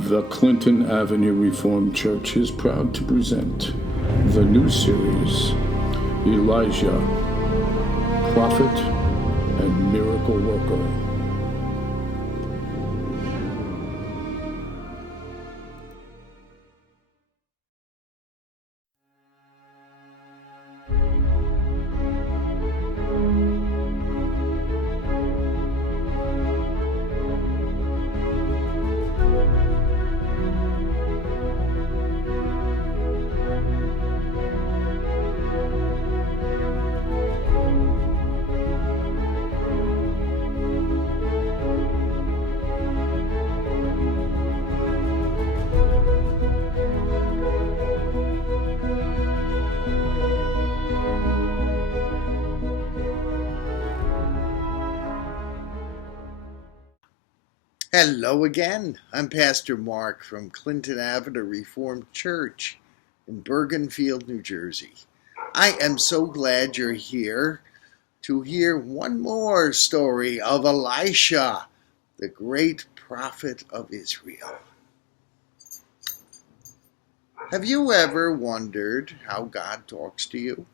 The Clinton Avenue Reformed Church is proud to present the new series, Elijah, Prophet and Miracle Worker. Hello again. I'm Pastor Mark from Clinton Avenue Reformed Church in Bergenfield, New Jersey. I am so glad you're here to hear one more story of Elisha, the great prophet of Israel. Have you ever wondered how God talks to you?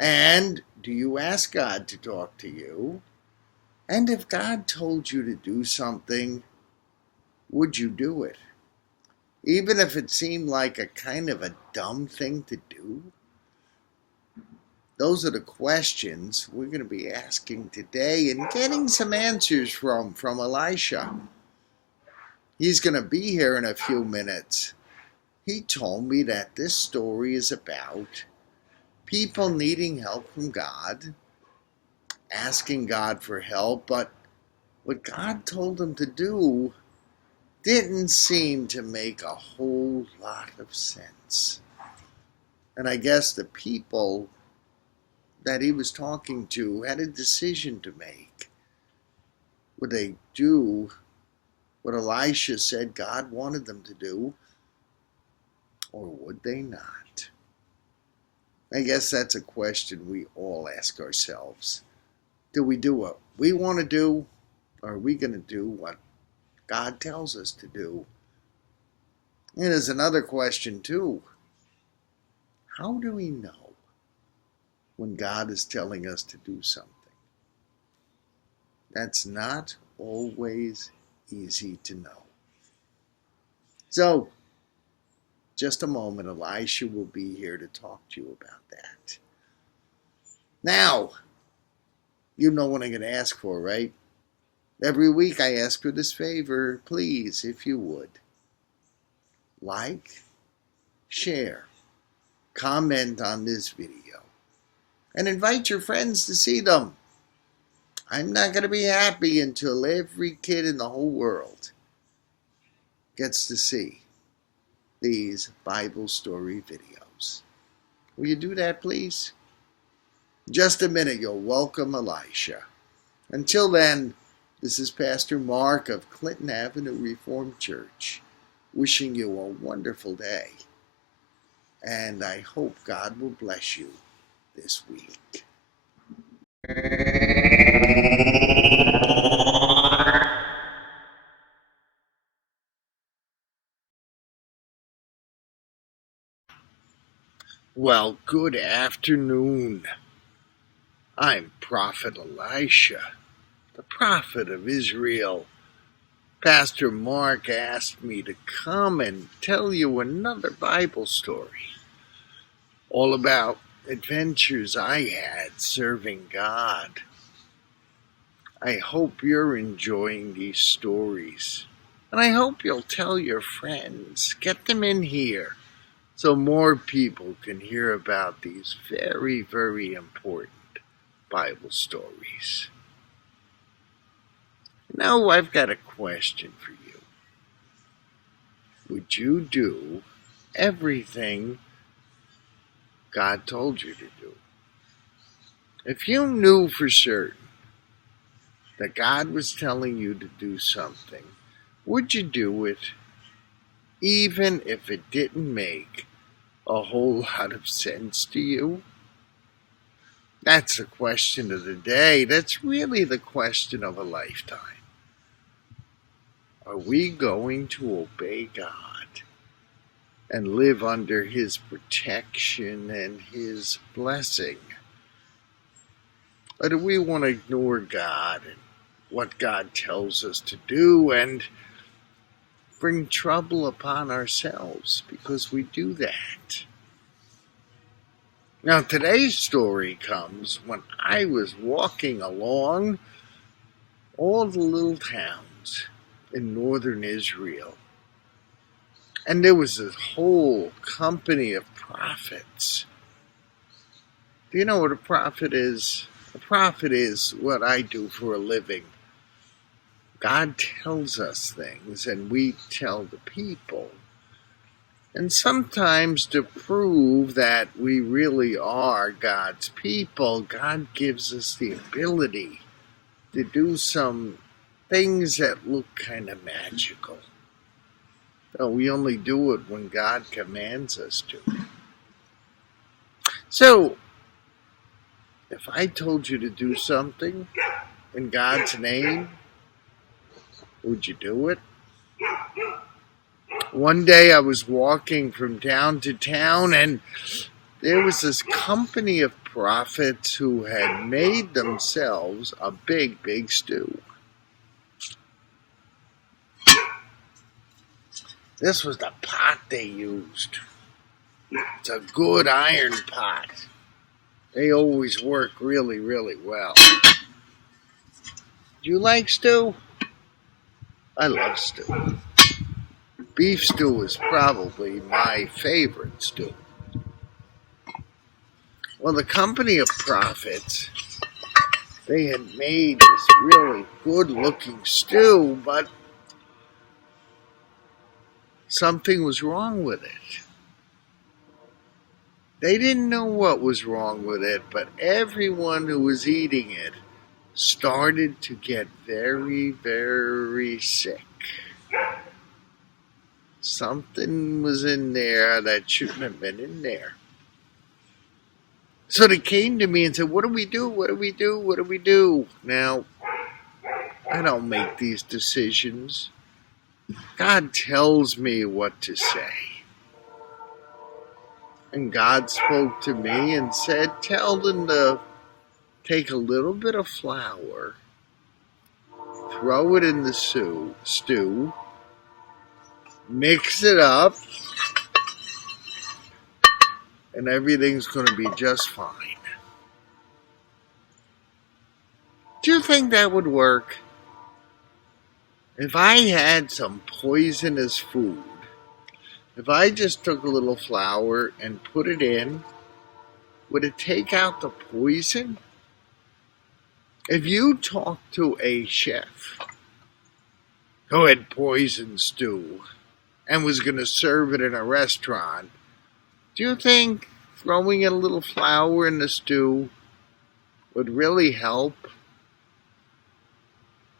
And do you ask God to talk to you? And if God told you to do something, would you do it? Even if it seemed like a kind of a dumb thing to do? Those are the questions we're going to be asking today and getting some answers from Elisha. He's going to be here in a few minutes. He told me that this story is about people needing help from God, asking God for help, but what God told them to do didn't seem to make a whole lot of sense. And I guess the people that he was talking to had a decision to make. Would they do what Elisha said God wanted them to do, or would they not? I guess that's a question we all ask ourselves. Do we do what we want to do, or are we going to do what God tells us to do? And there's another question too. How do we know when God is telling us to do something? That's not always easy to know. So, just a moment, Elisha will be here to talk to you about that. Now, you know what I'm going to ask for, right? Every week I ask for this favor. Please, if you would, like, share, comment on this video, and invite your friends to see them. I'm not going to be happy until every kid in the whole world gets to see these Bible story videos. Will you do that, please? Just a minute, you'll welcome Elisha. Until then, this is Pastor Mark of Clinton Avenue Reformed Church, wishing you a wonderful day. And I hope God will bless you this week. Well, good afternoon. I'm Prophet Elisha, the prophet of Israel. Pastor Mark asked me to come and tell you another Bible story, all about adventures I had serving God. I hope you're enjoying these stories, and I hope you'll tell your friends, get them in here, so more people can hear about these very, very important Bible stories. Now I've got a question for you. Would you do everything God told you to do? If you knew for certain that God was telling you to do something, would you do it, even if it didn't make a whole lot of sense to you? That's the question of the day. That's really the question of a lifetime. Are we going to obey God and live under His protection and His blessing? Or do we want to ignore God and what God tells us to do and bring trouble upon ourselves because we do that? Now, today's story comes when I was walking along all the little towns in northern Israel. And there was this whole company of prophets. Do you know what a prophet is? A prophet is what I do for a living. God tells us things and we tell the people. And sometimes to prove that we really are God's people, God gives us the ability to do some things that look kind of magical. But we only do it when God commands us to. So, if I told you to do something in God's name, would you do it? One day I was walking from town to town, and there was this company of prophets who had made themselves a big, big stew. This was the pot they used. It's a good iron pot. They always work really, really well. Do you like stew? I love stew. Beef stew is probably my favorite stew. Well, the company of prophets, they had made this really good-looking stew, but something was wrong with it. They didn't know what was wrong with it, but everyone who was eating it started to get very, very sick. Something was in there that shouldn't have been in there. So they came to me and said, what do we do? What do we do? What do we do? Now, I don't make these decisions. God tells me what to say. And God spoke to me and said, tell them to take a little bit of flour, throw it in the stew, mix it up, and everything's going to be just fine. Do you think that would work? If I had some poisonous food, if I just took a little flour and put it in, would it take out the poison? If you talk to a chef who had poison stew and was going to serve it in a restaurant, do you think throwing in a little flour in the stew would really help?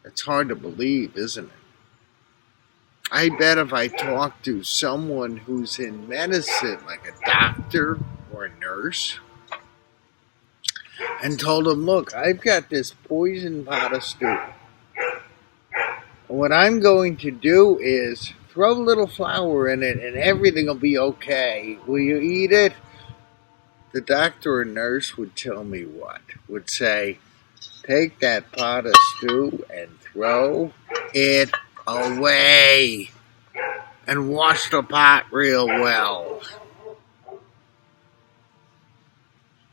It's hard to believe, isn't it? I bet if I talk to someone who's in medicine, like a doctor or a nurse, and told them, look, I've got this poison pot of stew. What I'm going to do is throw a little flour in it and everything will be okay. Will you eat it? The doctor or nurse would tell me what? Would say, take that pot of stew and throw it away and wash the pot real well.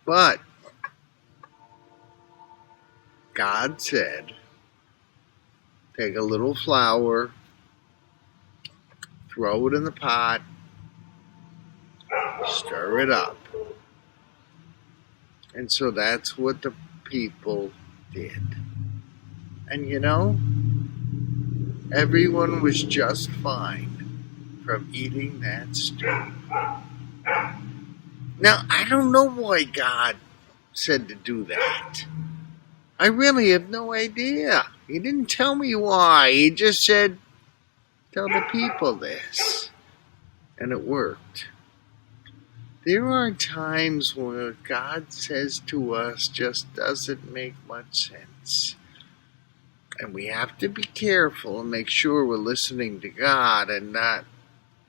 But God said, take a little flour, throw it in the pot, stir it up. And so that's what the people did. And you know, everyone was just fine from eating that stew. Now, I don't know why God said to do that. I really have no idea. He didn't tell me why. He just said, tell the people this. And it worked. There are times where God says to us just doesn't make much sense. And we have to be careful and make sure we're listening to God and not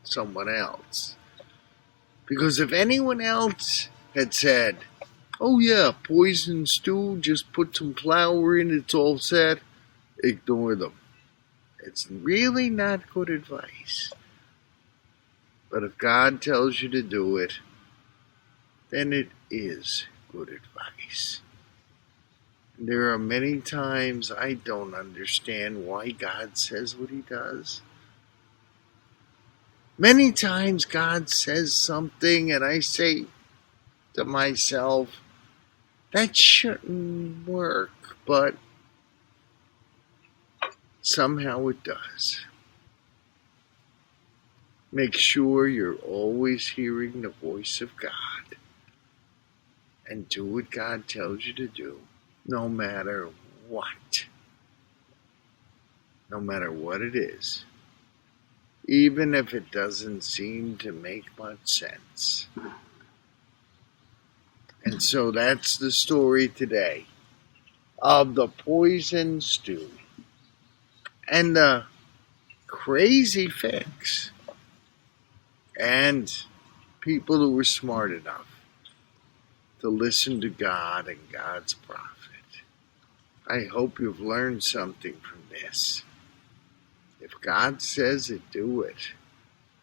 someone else. Because if anyone else had said, oh yeah, poison stew, just put some flour in, it's all set, ignore them. It's really not good advice. But if God tells you to do it, then it is good advice. There are many times I don't understand why God says what he does. Many times God says something and I say to myself, that shouldn't work, but somehow it does. Make sure you're always hearing the voice of God and do what God tells you to do, no matter what. No matter what it is. Even if it doesn't seem to make much sense. And so that's the story today of the poison stew and the crazy fix and people who were smart enough to listen to God and God's prophet. I hope you've learned something from this. If God says it, do it.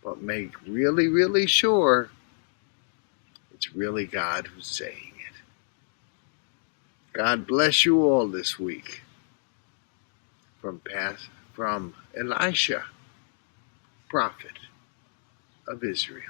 But make really, really sure it's really God who's saying it. God bless you all this week. From Elisha, prophet of Israel.